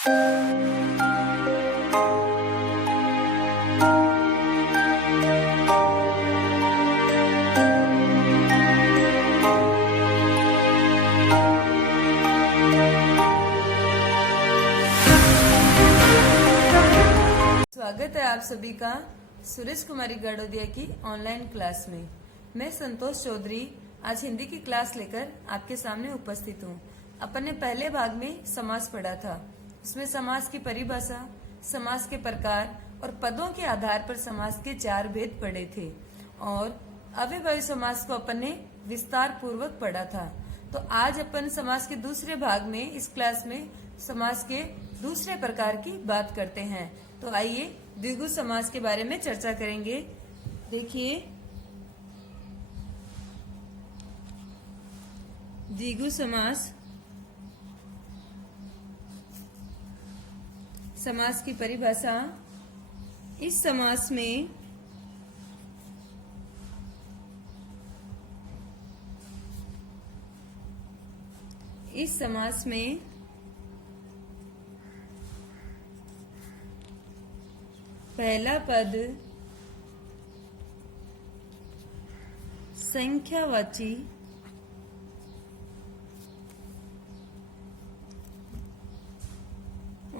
स्वागत है आप सभी का सुरेश कुमारी गाड़ोदिया की ऑनलाइन क्लास में। मैं संतोष चौधरी आज हिंदी की क्लास लेकर आपके सामने उपस्थित हूँ। अपन ने पहले भाग में समास पढ़ा था। उसमें समास की परिभाषा, समास के प्रकार और पदों के आधार पर समास के 4 भेद पढ़े थे और अव्ययभावी समास को अपन ने विस्तार पूर्वक पढ़ा था। तो आज अपन समास के दूसरे भाग में इस क्लास में समास के दूसरे प्रकार की बात करते हैं। तो आइए द्विगु समास के बारे में चर्चा करेंगे। देखिए, द्विगु समास समास की परिभाषा। इस समास में पहला पद संख्यावाची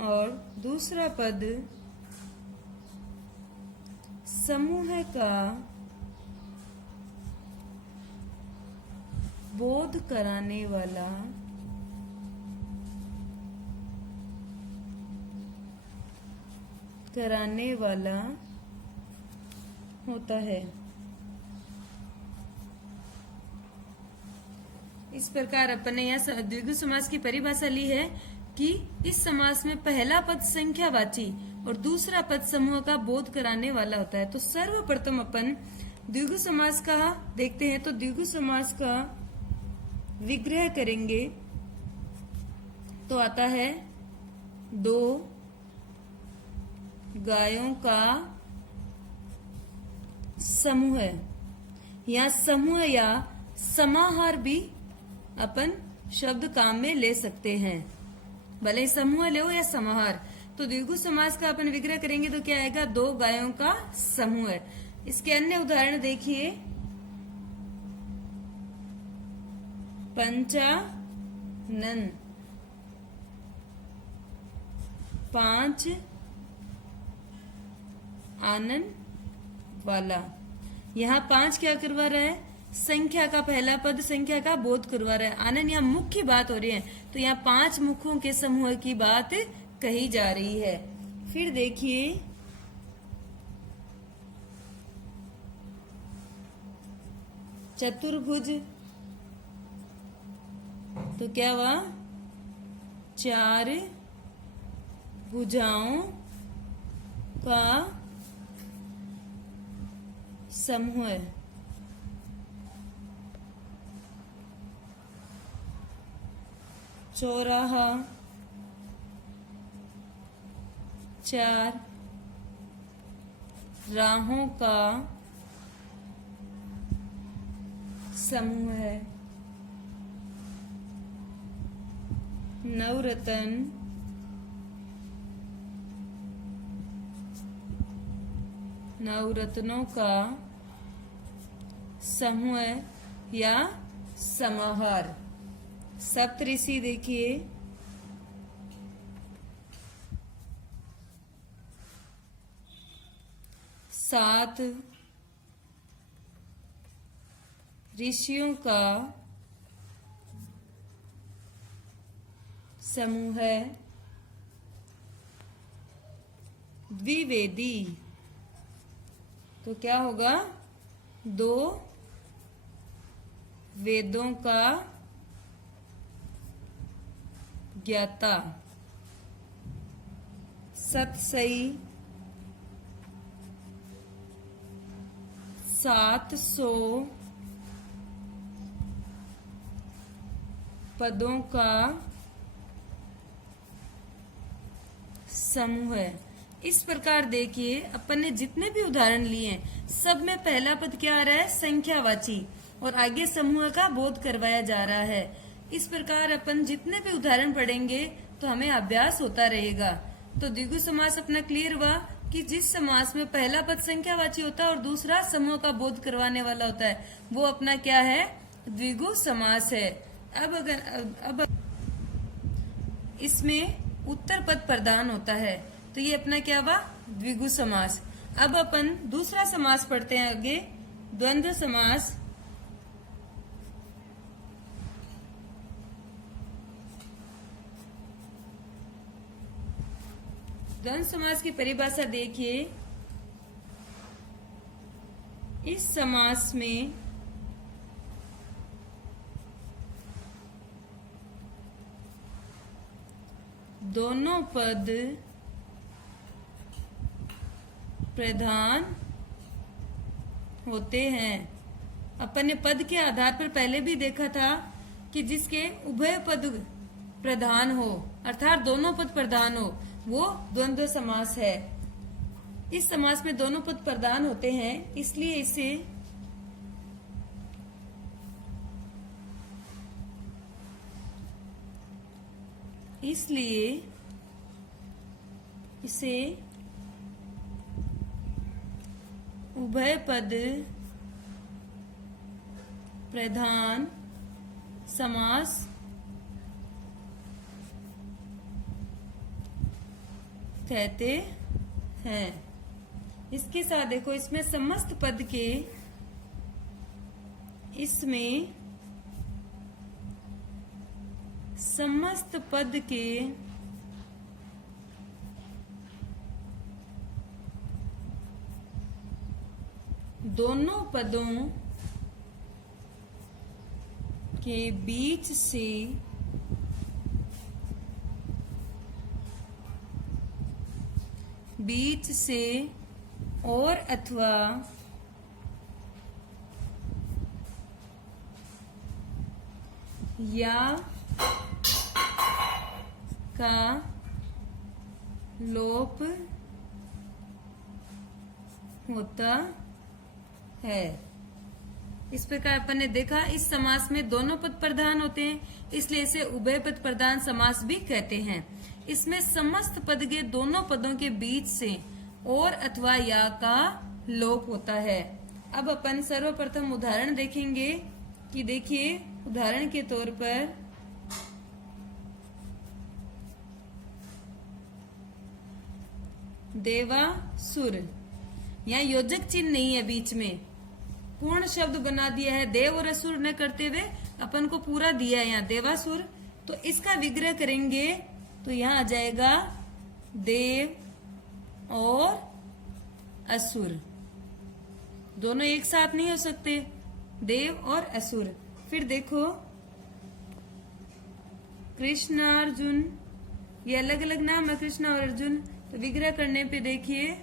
और दूसरा पद समूह का बोध कराने वाला होता है। इस प्रकार अपन ने यहाँ द्विगु समास की परिभाषा ली है कि इस समास में पहला पद संख्यावाची और दूसरा पद समूह का बोध कराने वाला होता है। तो सर्वप्रथम अपन द्विगु समास का देखते हैं। तो द्विगु समास का विग्रह करेंगे तो आता है 2 गायों का समूह। या समूह या समाहार भी अपन शब्द काम में ले सकते हैं, भले समूह ले हो या समाहार। तो द्विगु समास का अपन विग्रह करेंगे तो क्या आएगा? 2 गायों का समूह। इसके अन्य उदाहरण देखिए, पंचानन 5 आनन वाला। यहाँ 5 क्या करवा रहा है? संख्या का पहला पद संख्या का बोध करवा रहा है। आनन यहाँ मुख्य बात हो रही है, तो यहाँ 5 मुखों के समूह की बात कही जा रही है। फिर देखिए, चतुर्भुज तो क्या हुआ? 4 भुजाओं का समूह। चौराहा 4 राहों का समूह है। नवरत्न 9 रत्नों का समूह या समाहार। सप्तऋषि देखिए, 7 ऋषियों का समूह है। द्विवेदी तो क्या होगा? 2 वेदों का ज्ञाता। सतसई 700 पदों का समूह है। इस प्रकार देखिए, अपन ने जितने भी उदाहरण लिए हैं सब में पहला पद क्या आ रहा है? संख्यावाची, और आगे समूह का बोध करवाया जा रहा है। इस प्रकार अपन जितने भी उदाहरण पढ़ेंगे तो हमें अभ्यास होता रहेगा। तो द्विगु समास अपना क्लियर हुआ कि जिस समास में पहला पद संख्यावाची होता है और दूसरा समूह का बोध करवाने वाला होता है, वो अपना क्या है, द्विगु समास है। अब इसमें उत्तर पद प्रधान होता है, तो ये अपना क्या हुआ, द्विगु समास। अब अपन दूसरा समास पढ़ते हैं आगे, द्वंद्व समास। द्वंद्व समास की परिभाषा देखिए। इस समास में दोनों पद प्रधान होते हैं। अपन ने पद के आधार पर पहले भी देखा था कि जिसके उभय पद प्रधान हो, अर्थात दोनों पद प्रधान हो, वो द्वंद्व समास है। इस समास में दोनों पद प्रधान होते हैं, इसलिए इसे उभय पद प्रधान समास कहते हैं। इसके साथ देखो, इसमें समस्त पद के, इसमें समस्त पद के दोनों पदों के बीच से और अथवा या का लोप होता है। इस प्रकार अपन ने देखा, इस समास में दोनों पद प्रधान होते हैं, इसलिए इसे उभय पद प्रधान समास भी कहते हैं। इसमें समस्त पद के दोनों पदों के बीच से और अथवा या का लोप होता है। अब अपन सर्वप्रथम उदाहरण देखेंगे कि देखिए, उदाहरण के तौर पर देवासुर, यहाँ योजक चिन्ह नहीं है, बीच में पूर्ण शब्द बना दिया है। देव और असुर न करते हुए अपन को पूरा दिया है यहाँ देवासुर। तो इसका विग्रह करेंगे तो यहाँ आ जाएगा देव और असुर, दोनों एक साथ नहीं हो सकते, देव और असुर। फिर देखो कृष्ण अर्जुन, ये अलग अलग नाम है कृष्ण और अर्जुन। तो विग्रह करने पे देखिए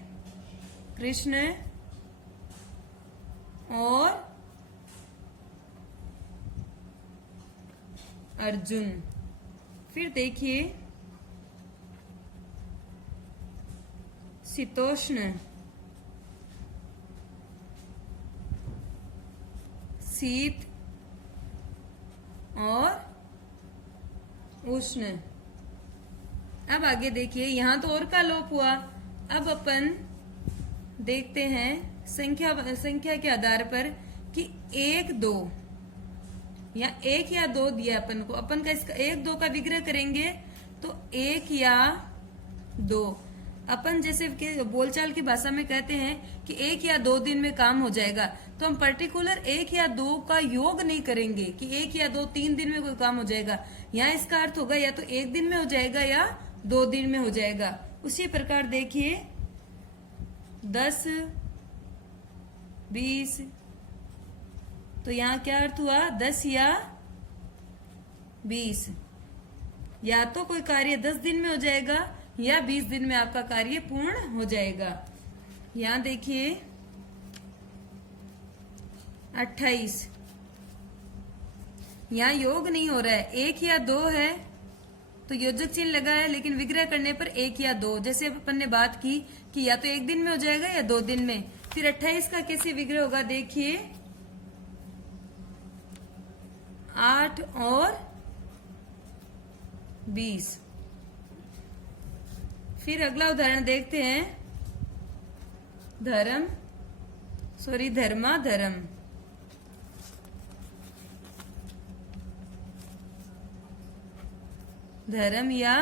कृष्ण और अर्जुन। फिर देखिए शीतोष्ण, शीत और उष्ण। अब आगे देखिए, यहां तो और का लोप हुआ। अब अपन देखते हैं संख्या के आधार पर कि 1 2 या 1 या 2 दिया अपन को। अपन का इसका 1 2 का विग्रह करेंगे तो 1 या 2। अपन जैसे कि बोलचाल की भाषा में कहते हैं कि 1 या 2 दिन में काम हो जाएगा, तो हम पर्टिकुलर 1 या 2 का योग नहीं करेंगे कि 1 या 2 3 दिन में कोई काम हो जाएगा। यहाँ इसका अर्थ होगा या तो 1 दिन में हो जाएगा या 2 दिन में हो जाएगा। उसी प्रकार देखिए 10 20, तो यहाँ क्या अर्थ हुआ, 10 या 20। या तो कोई कार्य 10 दिन में हो जाएगा या 20 दिन में आपका कार्य पूर्ण हो जाएगा। यहाँ देखिए 28, यहाँ योग नहीं हो रहा है, 1 या 2 है तो योजक चिन्ह लगा है, लेकिन विग्रह करने पर 1 या 2, जैसे अपन ने बात की कि या तो 1 दिन में हो जाएगा या 2 दिन में। फिर 28 का कैसे विग्रह होगा, देखिए 8 और 20। फिर अगला उदाहरण देखते हैं। धर्मा धर्म। धर्म या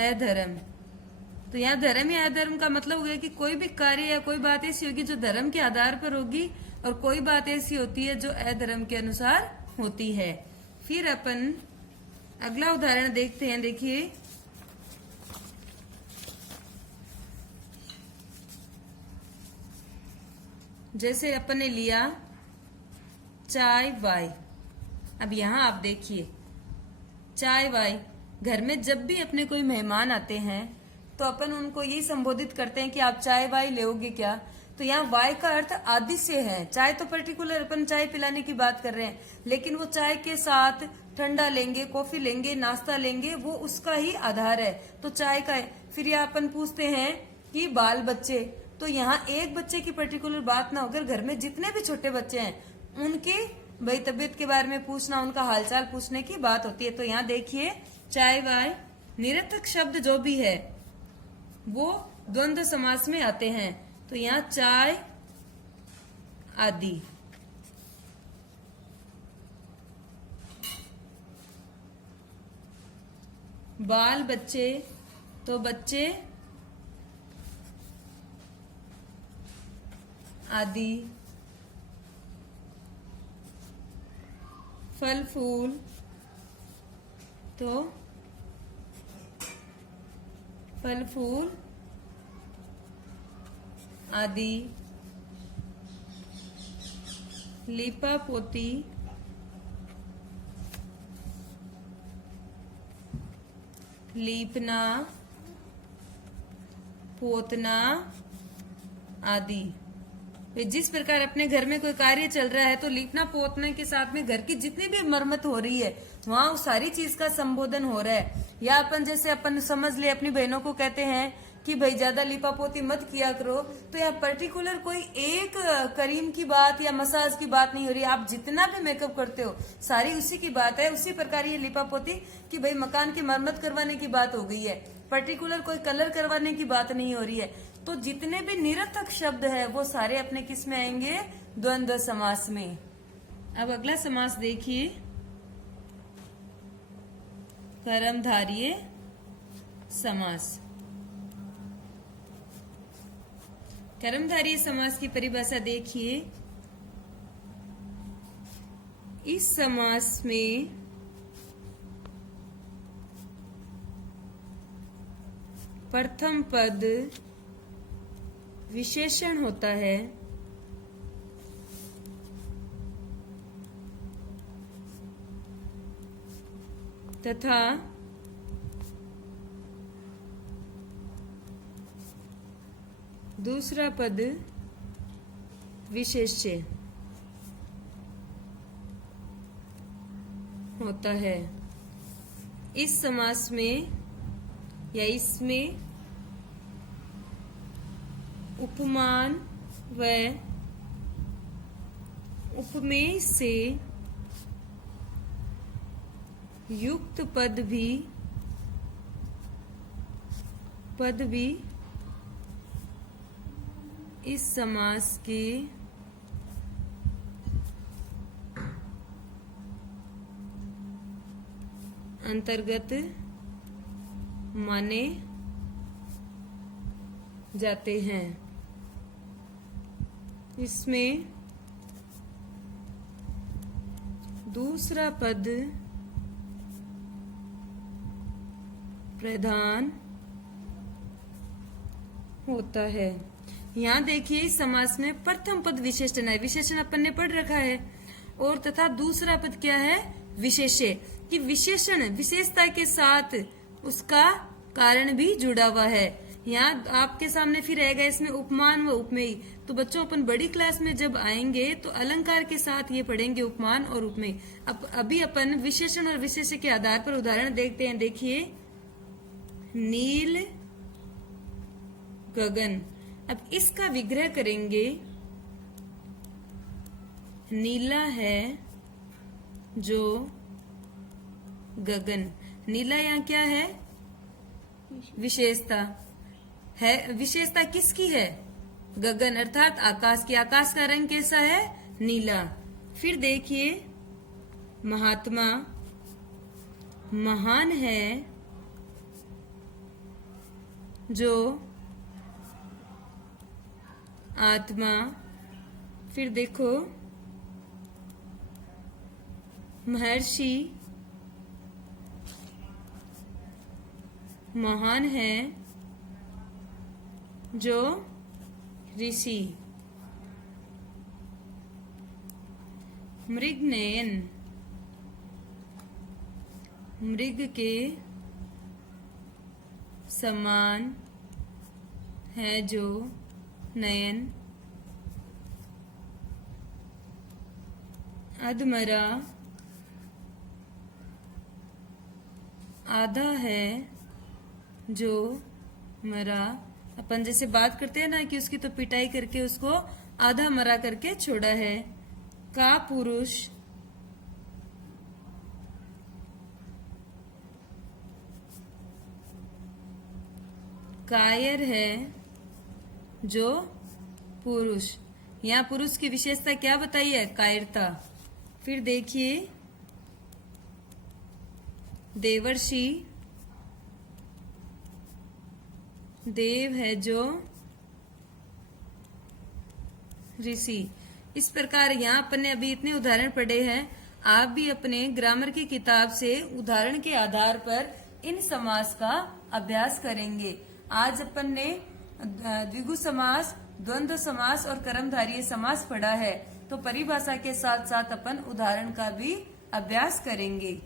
अधर्म। तो यहाँ धर्म या अधर्म का मतलब हो गया कि कोई भी कार्य या कोई बात ऐसी होगी जो धर्म के आधार पर होगी और कोई बात ऐसी होती है जो अधर्म के अनुसार होती है। फिर अपन अगला उदाहरण देखते हैं। देखिए, जैसे अपन ने लिया चाय वाय। अब यहां आप देखिए चाय वाय, घर में जब भी अपने कोई मेहमान आते हैं तो अपन उनको यही संबोधित करते हैं कि आप चाय वाय लेोगे क्या। तो यहाँ वाय का अर्थ आदि से है। चाय तो पर्टिकुलर अपन चाय पिलाने की बात कर रहे हैं, लेकिन वो चाय के साथ ठंडा लेंगे, कॉफी लेंगे, नाश्ता लेंगे, वो उसका ही आधार है। तो चाय का है। फिर यहाँ अपन पूछते हैं कि बाल बच्चे। तो यहाँ एक बच्चे की पर्टिकुलर बात ना होकर घर में जितने भी छोटे बच्चे हैं उनकी भाई तबीयत के बारे में पूछना, उनका हालचाल पूछने की बात होती है। तो यहाँ देखिए चाय वाय निरर्थक शब्द जो भी है वो द्वंद्व समास में आते हैं। तो यहाँ चाय आदि। बाल बच्चे, तो बच्चे आदि। फल फूल, तो फल फूल आदि। लीपा पोती, लीपना, पोतना आदि। जिस प्रकार अपने घर में कोई कार्य चल रहा है तो लीपना पोतने के साथ में घर की जितनी भी मरम्मत हो रही है वहां उस सारी चीज का संबोधन हो रहा है। या अपन जैसे अपन समझ ले अपनी बहनों को कहते हैं कि भाई ज्यादा लिपा पोती मत किया करो, तो यहाँ पर्टिकुलर कोई एक करीम की बात या मसाज की बात नहीं हो रही। आप जितना भी मेकअप करते हो सारी उसी की बात है। उसी प्रकार ये लिपा पोती कि भाई मकान की मरम्मत करवाने की बात हो गई है, पर्टिकुलर कोई कलर करवाने की बात नहीं हो रही है। तो जितने भी निरर्थक शब्द है वो सारे अपने किस में आएंगे? द्वंद्व समास में। अब अगला समास देखिए, कर्मधारय समास। कर्मधारय समास की परिभाषा देखिए। इस समास में प्रथम पद विशेषण होता है तथा दूसरा पद विशेष्य होता है। इस समास में या इसमें उपमान व उपमेय से युक्त पद भी इस समास के अंतर्गत माने जाते हैं। इसमें दूसरा पद प्रधान होता है। यहाँ देखिए इस समास में प्रथम पद विशेषण है, विशेषण अपन ने पढ़ रखा है, और तथा दूसरा पद क्या है? विशेष्य। कि विशेषण विशेषता के साथ उसका कारण भी जुड़ा हुआ है। यहाँ आपके सामने फिर आएगा इसमें उपमान व उपमेय। तो बच्चों अपन बड़ी क्लास में जब आएंगे तो अलंकार के साथ ये पढ़ेंगे उपमान और उपमेय। अब अभी अपन विशेषण और विशेष्य के आधार पर उदाहरण देखते हैं। देखिए, नील गगन। अब इसका विग्रह करेंगे। नीला है जो गगन। नीला यहाँ क्या है? विशेषता है। विशेषता किसकी है? गगन अर्थात आकाश की। आकाश का रंग कैसा है? नीला। फिर देखिए, महात्मा महान है जो आत्मा। फिर देखो, महर्षि महान है जो ऋषि। मृगनयन मृग के समान है जो नयन। अधमरा आधा है जो मरा। अपन जैसे बात करते हैं ना कि उसकी तो पिटाई करके उसको आधा मरा करके छोड़ा है। का पुरुष कायर है जो पुरुष। यहाँ पुरुष की विशेषता क्या बताई है? कायरता। फिर देखिए, देवर्षि देव है जो ऋषि। इस प्रकार यहाँ अपन ने अभी इतने उदाहरण पढ़े हैं। आप भी अपने ग्रामर की किताब से उदाहरण के आधार पर इन समास का अभ्यास करेंगे। आज अपन ने द्विगु समास, द्वंद्व समास और कर्मधारय समास पढ़ा है, तो परिभाषा के साथ साथ अपन उदाहरण का भी अभ्यास करेंगे।